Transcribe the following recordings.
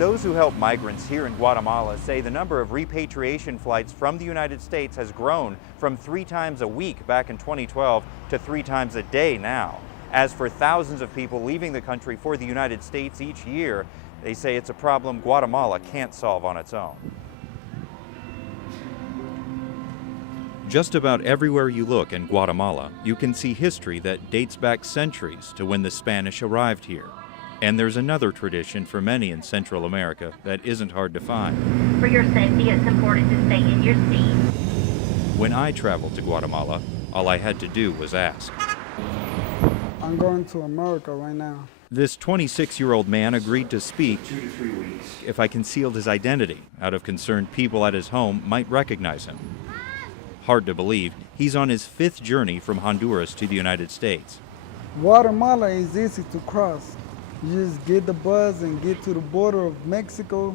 Those who help migrants here in Guatemala say the number of repatriation flights from the United States has grown from 3 times a week back in 2012 to 3 times a day now. As for thousands of people leaving the country for the United States each year, they say it's a problem Guatemala can't solve on its own. Just about everywhere you look in Guatemala, you can see history that dates back centuries to when the Spanish arrived here. And there's another tradition for many in Central America that isn't hard to find. For your safety, it's important to stay in your seat. When I traveled to Guatemala, all I had to do was ask. I'm going to America right now. This 26-year-old man agreed to speak 2 to 3 weeks if I concealed his identity, out of concern people at his home might recognize him. Hard to believe, he's on his 5th journey from Honduras to the United States. Guatemala is easy to cross. You just get the bus and get to the border of Mexico.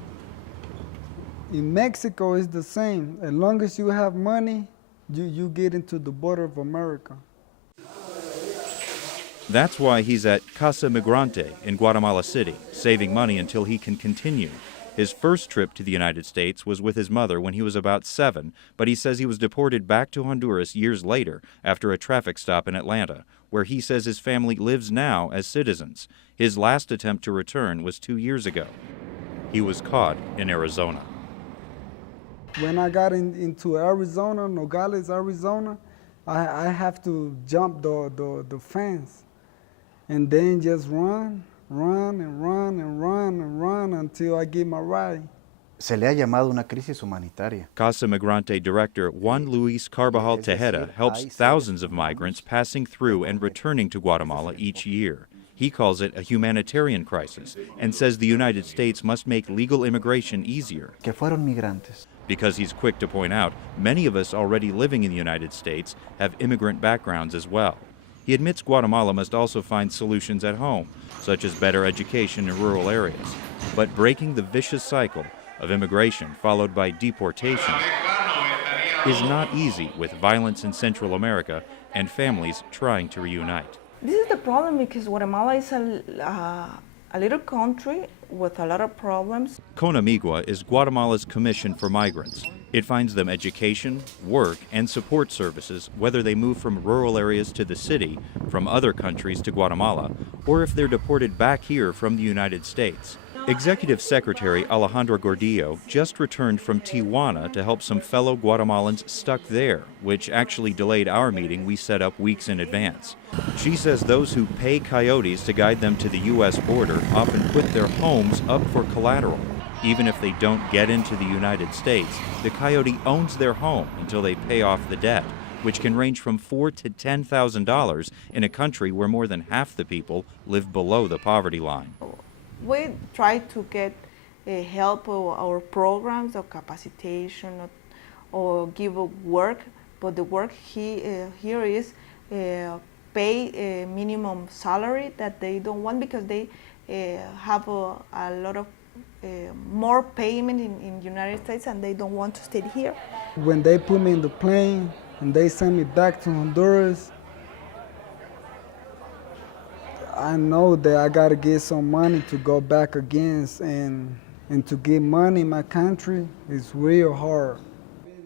In Mexico, it's the same. As long as you have money, you get into the border of America. That's why he's at Casa Migrante in Guatemala City, saving money until he can continue. His first trip to the United States was with his mother when he was about 7, but he says he was deported back to Honduras years later after a traffic stop in Atlanta, where he says his family lives now as citizens. His last attempt to return was 2 years ago. He was caught in Arizona. When I got into Arizona, Nogales, Arizona, I have to jump the fence and then just run until I get my ride. Se le ha llamado una crisis humanitaria. Casa Migrante director Juan Luis Carbajal Tejeda helps thousands of migrants passing through and returning to Guatemala each year. He calls it a humanitarian crisis and says the United States must make legal immigration easier. Que fueron migrantes. Because he's quick to point out, many of us already living in the United States have immigrant backgrounds as well. He admits Guatemala must also find solutions at home, such as better education in rural areas. But breaking the vicious cycle of immigration followed by deportation is not easy with violence in Central America and families trying to reunite. This is the problem because Guatemala is a little country with a lot of problems. CONAMIGUA is Guatemala's Commission for Migrants. It finds them education, work, and support services whether they move from rural areas to the city, from other countries to Guatemala, or if they're deported back here from the United States. Executive Secretary Alejandra Gordillo just returned from Tijuana to help some fellow Guatemalans stuck there, which actually delayed our meeting we set up weeks in advance. She says those who pay coyotes to guide them to the U.S. border often put their homes up for collateral. Even if they don't get into the United States, the coyote owns their home until they pay off the debt, which can range from $4,000 to $10,000 in a country where more than half the people live below the poverty line. We try to get help our programs of capacitation or give work, but the work here is pay a minimum salary that they don't want because they have a lot of more payment in the United States and they don't want to stay here. When they put me in the plane and they send me back to Honduras, I know that I gotta get some money to go back again, and to get money in my country is real hard.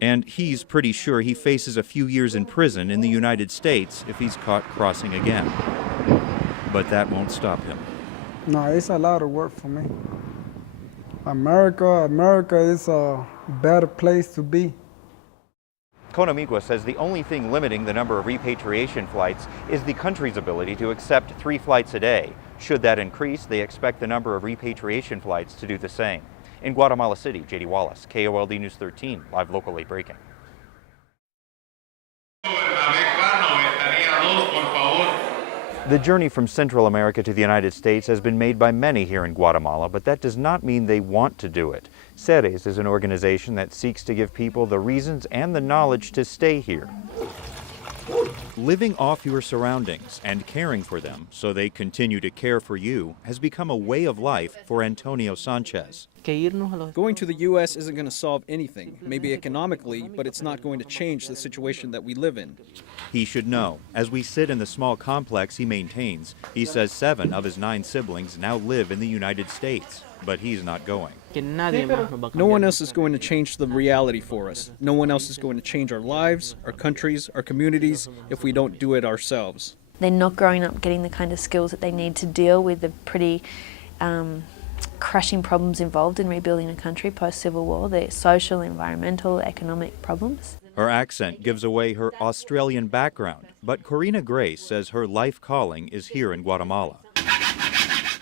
And he's pretty sure he faces a few years in prison in the United States if he's caught crossing again. But that won't stop him. No, it's a lot of work for me. America is a better place to be. CONAMIGUA says the only thing limiting the number of repatriation flights is the country's ability to accept 3 flights a day. Should that increase, they expect the number of repatriation flights to do the same. In Guatemala City, J.D. Wallace, KOLD News 13, live locally breaking. The journey from Central America to the United States has been made by many here in Guatemala, but that does not mean they want to do it. CERES is an organization that seeks to give people the reasons and the knowledge to stay here. Living off your surroundings and caring for them so they continue to care for you has become a way of life for Antonio Sanchez. Going to the U.S. isn't going to solve anything, maybe economically, but it's not going to change the situation that we live in. He should know. As we sit in the small complex he maintains, he says 7 of his 9 siblings now live in the United States. but he's not going. No one else is going to change the reality for us. No one else is going to change our lives, our countries, our communities if we don't do it ourselves. They're not growing up getting the kind of skills that they need to deal with the pretty crushing problems involved in rebuilding a country post-Civil War, the social, environmental, economic problems. Her accent gives away her Australian background, but Corina Grace says her life calling is here in Guatemala.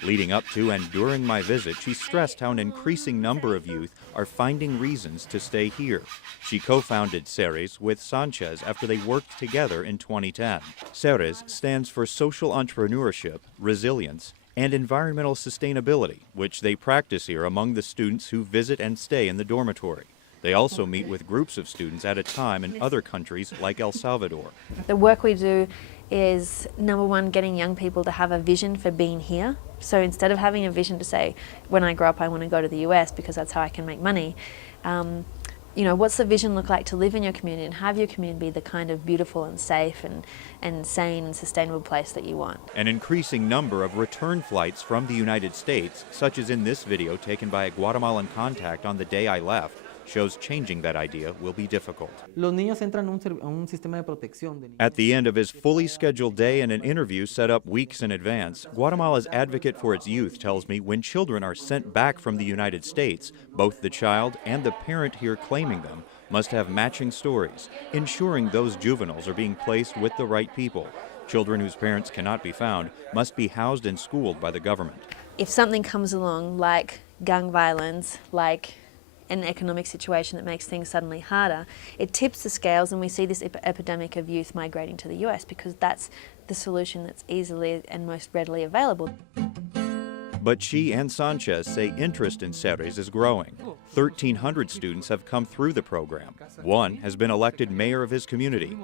Leading up to and during my visit, she stressed how an increasing number of youth are finding reasons to stay here. She co-founded Ceres with Sanchez after they worked together in 2010. Ceres stands for social entrepreneurship, resilience, and environmental sustainability, which they practice here among the students who visit and stay in the dormitory. They also meet with groups of students at a time in other countries like El Salvador. The work we do is, number one, getting young people to have a vision for being here. So instead of having a vision to say, when I grow up I want to go to the US because that's how I can make money, what's the vision look like to live in your community and have your community be the kind of beautiful and safe and sane and sustainable place that you want. An increasing number of return flights from the United States, such as in this video taken by a Guatemalan contact on the day I left, shows changing that idea will be difficult. At the end of his fully scheduled day and an interview set up weeks in advance, Guatemala's advocate for its youth tells me when children are sent back from the United States, both the child and the parent here claiming them must have matching stories, ensuring those juveniles are being placed with the right people. Children whose parents cannot be found must be housed and schooled by the government. If something comes along like gang violence, like an economic situation that makes things suddenly harder, it tips the scales and we see this epidemic of youth migrating to the US because that's the solution that's easily and most readily available. But she and Sanchez say interest in Ceres is growing. 1,300 students have come through the program. One has been elected mayor of his community.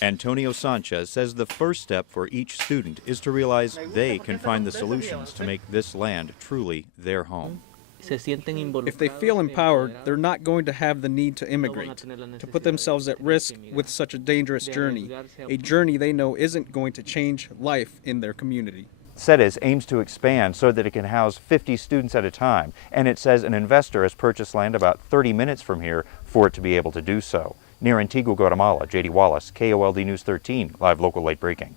Antonio Sanchez says the first step for each student is to realize they can find the solutions to make this land truly their home. If they feel empowered, they're not going to have the need to immigrate, to put themselves at risk with such a dangerous journey, a journey they know isn't going to change life in their community. Ceres aims to expand so that it can house 50 students at a time, and it says an investor has purchased land about 30 minutes from here for it to be able to do so. Near Antigua, Guatemala, J.D. Wallace, KOLD News 13, live local late breaking.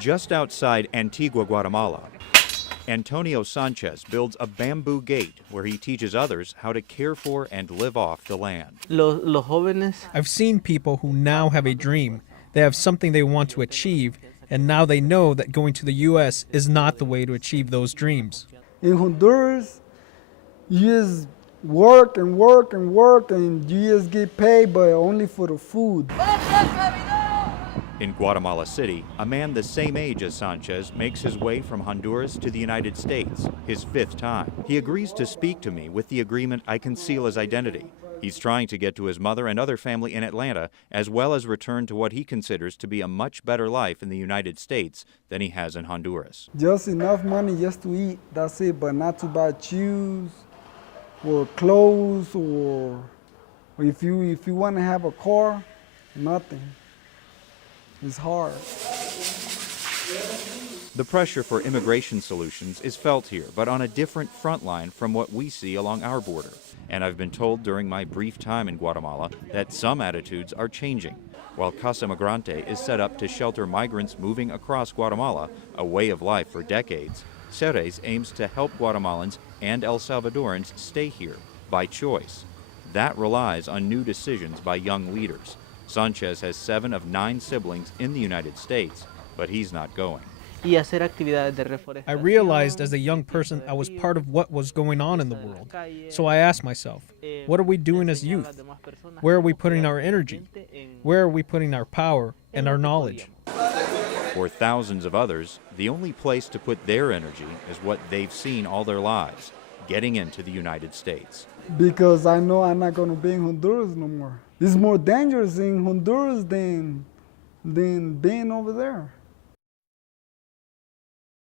Just outside Antigua, Guatemala, Antonio Sanchez builds a bamboo gate where he teaches others how to care for and live off the land. I've seen people who now have a dream. They have something they want to achieve, and now they know that going to the U.S. is not the way to achieve those dreams. In Honduras, you just work and work and work and you just get paid, but only for the food. In Guatemala City, a man the same age as Sanchez makes his way from Honduras to the United States, his 5th time. He agrees to speak to me with the agreement I conceal his identity. He's trying to get to his mother and other family in Atlanta, as well as return to what he considers to be a much better life in the United States than he has in Honduras. Just enough money just to eat, that's it, but not to buy shoes or clothes or if you want to have a car, nothing. It's hard. The pressure for immigration solutions is felt here, but on a different front line from what we see along our border. And I've been told during my brief time in Guatemala that some attitudes are changing. While Casa Migrante is set up to shelter migrants moving across Guatemala, a way of life for decades, Ceres aims to help Guatemalans and El Salvadorans stay here by choice. That relies on new decisions by young leaders. Sanchez has 7 of 9 siblings in the United States, but he's not going. I realized as a young person I was part of what was going on in the world. So I asked myself, what are we doing as youth? Where are we putting our energy? Where are we putting our power and our knowledge? For thousands of others, the only place to put their energy is what they've seen all their lives, getting into the United States. Because I know I'm not going to be in Honduras no more. It's more dangerous in Honduras than being over there.